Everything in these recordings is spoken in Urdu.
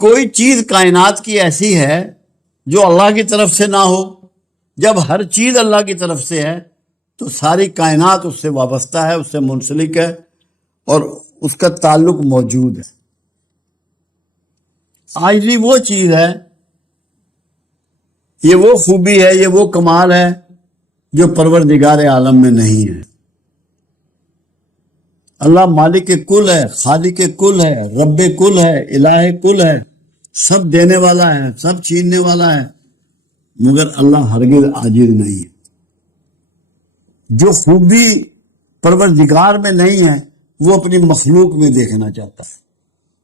کوئی چیز کائنات کی ایسی ہے جو اللہ کی طرف سے نہ ہو. جب ہر چیز اللہ کی طرف سے ہے تو ساری کائنات اس سے وابستہ ہے، اس سے منسلک ہے اور اس کا تعلق موجود ہے. عاجزی وہ چیز ہے، یہ وہ خوبی ہے، یہ وہ کمال ہے جو پروردگار عالم میں نہیں ہے. اللہ مالک کل ہے، خالق کل ہے، رب کل ہے، الہ کل ہے، سب دینے والا ہے، سب چھیننے والا ہے، مگر اللہ ہرگز عاجز نہیں ہے. جو خوبی پروردگار میں نہیں ہے وہ اپنی مخلوق میں دیکھنا چاہتا ہے.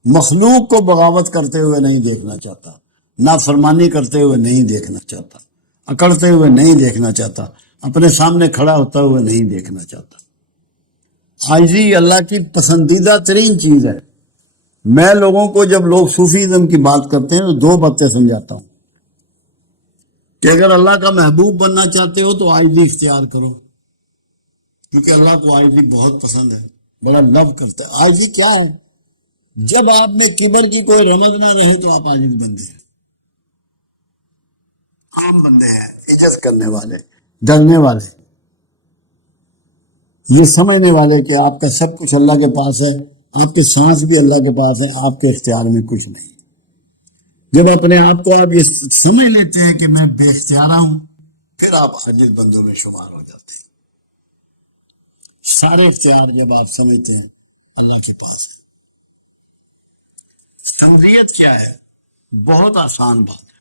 مخلوق کو بغاوت کرتے ہوئے نہیں دیکھنا چاہتا، نافرمانی کرتے ہوئے نہیں دیکھنا چاہتا، اکڑتے ہوئے نہیں دیکھنا چاہتا، اپنے سامنے کھڑا ہوتا ہوئے نہیں دیکھنا چاہتا. عاجزی اللہ کی پسندیدہ ترین چیز ہے. میں لوگوں کو جب لوگ صوفیزم کی بات کرتے ہیں تو دو باتیں سمجھاتا ہوں کہ اگر اللہ کا محبوب بننا چاہتے ہو تو عاجزی اختیار کرو، کیونکہ اللہ کو عاجزی بہت پسند ہے، بڑا لو کرتا ہے. عاجزی کیا ہے؟ جب آپ میں کبر کی کوئی رمز نہ رہے تو آپ عاجز بندے ہیں، عام بندے ہیں، عجز کرنے والے، ڈرنے والے، یہ سمجھنے والے کہ آپ کا سب کچھ اللہ کے پاس ہے، آپ کے سانس بھی اللہ کے پاس ہے، آپ کے اختیار میں کچھ نہیں. جب اپنے آپ کو آپ یہ سمجھ لیتے ہیں کہ میں بے اختیارہ ہوں، پھر آپ عاجز بندوں میں شمار ہو جاتے ہیں. سارے اختیار جب آپ سمجھتے ہیں اللہ کے پاس ہے. سمدیت کیا ہے؟ بہت آسان بات ہے.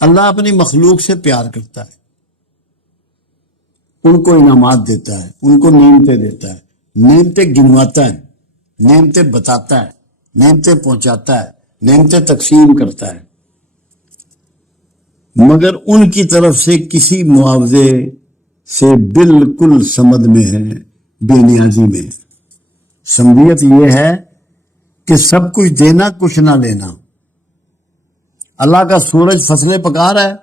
اللہ اپنی مخلوق سے پیار کرتا ہے، ان کو انعامات دیتا ہے، ان کو نعمتیں دیتا ہے، نعمتیں گنواتا ہے، نعمتیں بتاتا ہے، نعمتیں پہنچاتا ہے، نعمتیں تقسیم کرتا ہے، مگر ان کی طرف سے کسی معاوضے سے بالکل سمد میں ہے، بے نیازی میں. سمدیت یہ ہے کہ سب کچھ دینا، کچھ نہ لینا. اللہ کا سورج فصلیں پکا رہا ہے،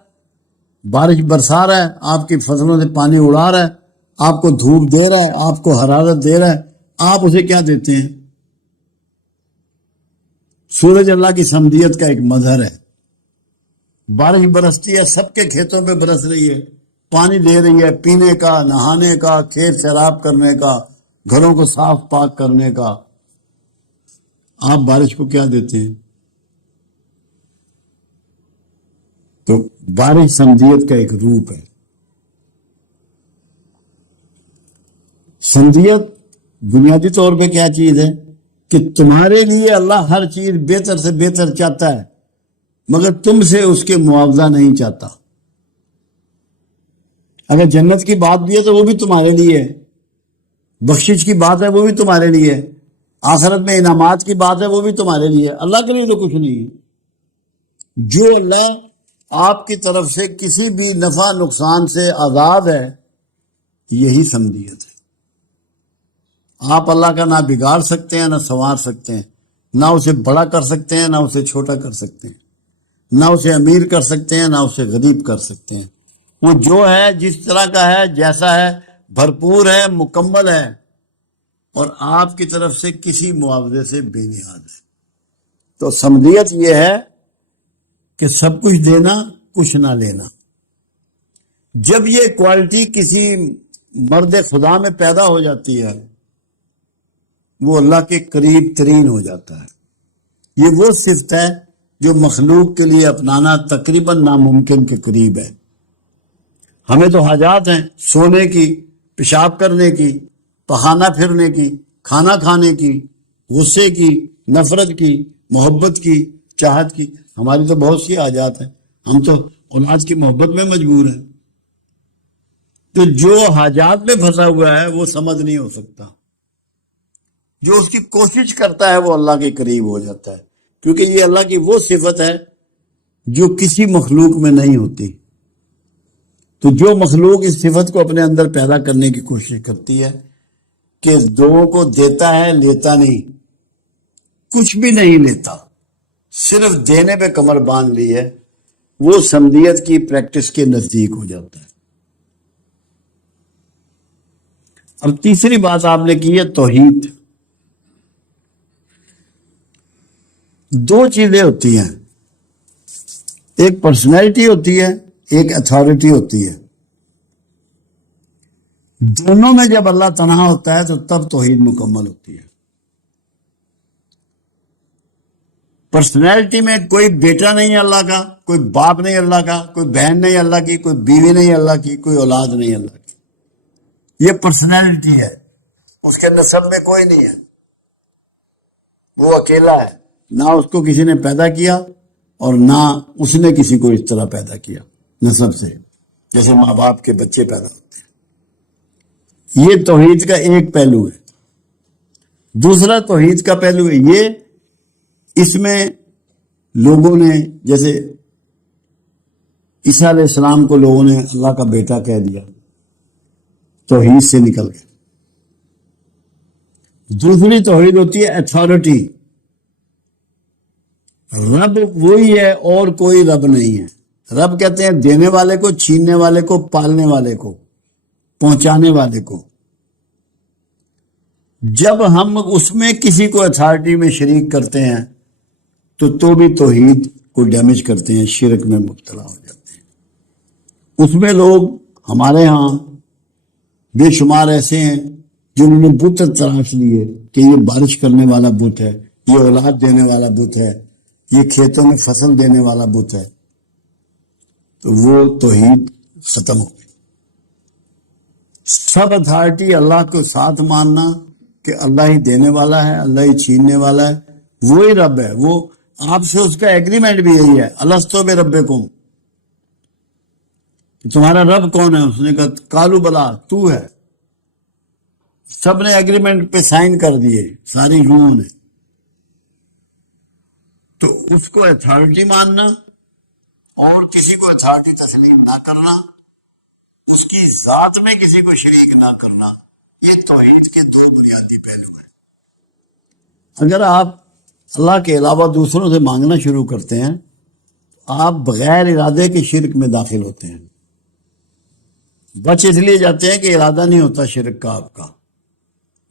بارش برسا رہا ہے، آپ کی فصلوں سے پانی اڑا رہا ہے، آپ کو دھوپ دے رہا ہے، آپ کو حرارت دے رہا ہے، آپ اسے کیا دیتے ہیں؟ سورج اللہ کی سمدیت کا ایک مظہر ہے. بارش برستی ہے، سب کے کھیتوں پہ برس رہی ہے، پانی دے رہی ہے، پینے کا، نہانے کا، کھیت سیراب کرنے کا، گھروں کو صاف پاک کرنے کا. آپ بارش کو کیا دیتے ہیں؟ تو بارش سمدیت کا ایک روپ ہے. سمدیت بنیادی طور پہ کیا چیز ہے کہ تمہارے لیے اللہ ہر چیز بہتر سے بہتر چاہتا ہے، مگر تم سے اس کے معاوضہ نہیں چاہتا. اگر جنت کی بات بھی ہے تو وہ بھی تمہارے لیے ہے، بخشش کی بات ہے وہ بھی تمہارے لیے ہے، آخرت میں انعامات کی بات ہے وہ بھی تمہارے لیے ہے. اللہ کے لیے تو کچھ نہیں ہے. جو اللہ آپ کی طرف سے کسی بھی نفع نقصان سے آزاد ہے، یہی سمدیت ہے. آپ اللہ کا نہ بگاڑ سکتے ہیں، نہ سنوار سکتے ہیں، نہ اسے بڑا کر سکتے ہیں، نہ اسے چھوٹا کر سکتے ہیں، نہ اسے امیر کر سکتے ہیں، نہ اسے غریب کر سکتے ہیں. وہ جو ہے، جس طرح کا ہے، جیسا ہے، بھرپور ہے، مکمل ہے، اور آپ کی طرف سے کسی معاوضے سے بے نیاز ہے. تو سمدیت یہ ہے کہ سب کچھ دینا، کچھ نہ لینا. جب یہ کوالٹی کسی مرد خدا میں پیدا ہو جاتی ہے، وہ اللہ کے قریب ترین ہو جاتا ہے. یہ وہ صفت ہے جو مخلوق کے لیے اپنانا تقریباً ناممکن کے قریب ہے. ہمیں تو حاجات ہیں، سونے کی، پیشاب کرنے کی، پخانہ پھرنے کی، کھانا کھانے کی، غصے کی، نفرت کی، محبت کی، چاہت کی. ہماری تو بہت سی حاجات ہیں، ہم تو اولاد کی محبت میں مجبور ہیں. تو جو حاجات میں پھنسا ہوا ہے وہ سمجھ نہیں ہو سکتا. جو اس کی کوشش کرتا ہے وہ اللہ کے قریب ہو جاتا ہے، کیونکہ یہ اللہ کی وہ صفت ہے جو کسی مخلوق میں نہیں ہوتی. تو جو مخلوق اس صفت کو اپنے اندر پیدا کرنے کی کوشش کرتی ہے کہ دو کو دیتا ہے، لیتا نہیں، کچھ بھی نہیں لیتا، صرف دینے پہ کمر باندھ لی ہے، وہ سمدیت کی پریکٹس کے نزدیک ہو جاتا ہے. اور تیسری بات آپ نے کی ہے توحید. دو چیزیں ہوتی ہیں، ایک پرسنالٹی ہوتی ہے، ایک اتھارٹی ہوتی ہے. دونوں میں جب اللہ تنہا ہوتا ہے تو تب توحید مکمل ہوتی ہے. پرسنالٹی میں کوئی بیٹا نہیں اللہ کا، کوئی باپ نہیں اللہ کا، کوئی بہن نہیں اللہ کی، کوئی بیوی نہیں اللہ کی، کوئی اولاد نہیں اللہ کی. یہ پرسنالٹی ہے، اس کے نسب میں کوئی نہیں ہے، وہ اکیلا ہے. نہ اس کو کسی نے پیدا کیا اور نہ اس نے کسی کو اس طرح پیدا کیا نسب سے، جیسے ماں باپ کے بچے پیدا ہوتے ہیں. یہ توحید کا ایک پہلو ہے. دوسرا توحید کا پہلو ہے یہ، اس میں لوگوں نے جیسے عیسیٰ علیہ السلام کو لوگوں نے اللہ کا بیٹا کہہ دیا، توحید سے نکل گئے. دوسری توحید ہوتی ہے اتھارٹی. رب وہی ہے اور کوئی رب نہیں ہے. رب کہتے ہیں دینے والے کو، چھیننے والے کو، پالنے والے کو، پہنچانے والے کو. جب ہم اس میں کسی کو اتھارٹی میں شریک کرتے ہیں تو بھی توحید کو ڈیمیج کرتے ہیں، شرک میں مبتلا ہو جاتے ہیں. اس میں لوگ ہمارے ہاں بے شمار ایسے ہیں جنہوں نے بت تراش لیے کہ یہ بارش کرنے والا بت ہے، یہ اولاد دینے والا بت ہے، یہ کھیتوں میں فصل دینے والا بت ہے. تو وہ توحید ختم ہو گئی. سب اتھارٹی اللہ کو ساتھ ماننا کہ اللہ ہی دینے والا ہے، اللہ ہی چھیننے والا ہے، وہی رب ہے. وہ آپ سے اس کا ایگریمنٹ بھی یہی ہے، الستو بربکم، کہ تمہارا رب کون ہے؟ اس نے کہا قالوا بلا، تو ہے. سب نے ایگریمنٹ پہ سائن کر دیے، ساری روح نے. تو اس کو اتھارٹی ماننا اور کسی کو اتھارٹی تسلیم نہ کرنا، اس کی ذات میں کسی کو شریک نہ کرنا، یہ توحید کے دو بنیادی پہلو ہیں. اگر آپ اللہ کے علاوہ دوسروں سے مانگنا شروع کرتے ہیں تو آپ بغیر ارادے کے شرک میں داخل ہوتے ہیں. بچ اس لیے جاتے ہیں کہ ارادہ نہیں ہوتا شرک کا آپ کا،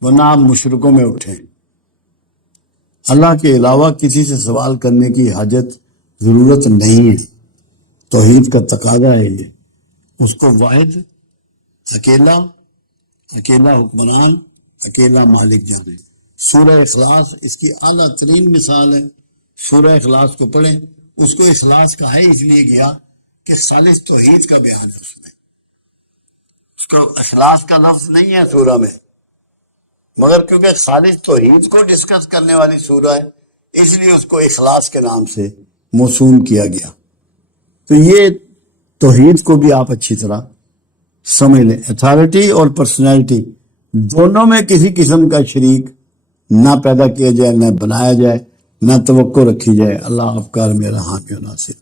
ورنہ آپ مشرکوں میں اٹھیں. اللہ کے علاوہ کسی سے سوال کرنے کی حاجت، ضرورت نہیں ہے. توحید کا تقاضا ہے یہ. اس کو واحد، اکیلا حکمران، اکیلا مالک جانے. سورہ اخلاص اس کی اعلیٰ ترین مثال ہے. سورہ اخلاص کو پڑھیں. اس کو اخلاص کہا اس لیے گیا کہ خالص توحید کا بیان ہے. اس میں اس کو اخلاص کا لفظ نہیں ہے سورہ میں، مگر کیونکہ خالص توحید کو ڈسکس کرنے والی سورہ ہے اس لیے اس کو اخلاص کے نام سے موسوم کیا گیا. تو یہ توحید کو بھی آپ اچھی طرح سمجھ لیں. اتھارٹی اور پرسنالٹی دونوں میں کسی قسم کا شریک نہ پیدا کیا جائے، نہ بنایا جائے، نہ توقع رکھی جائے. اللہ آپ کا میرا حامی و ناصر.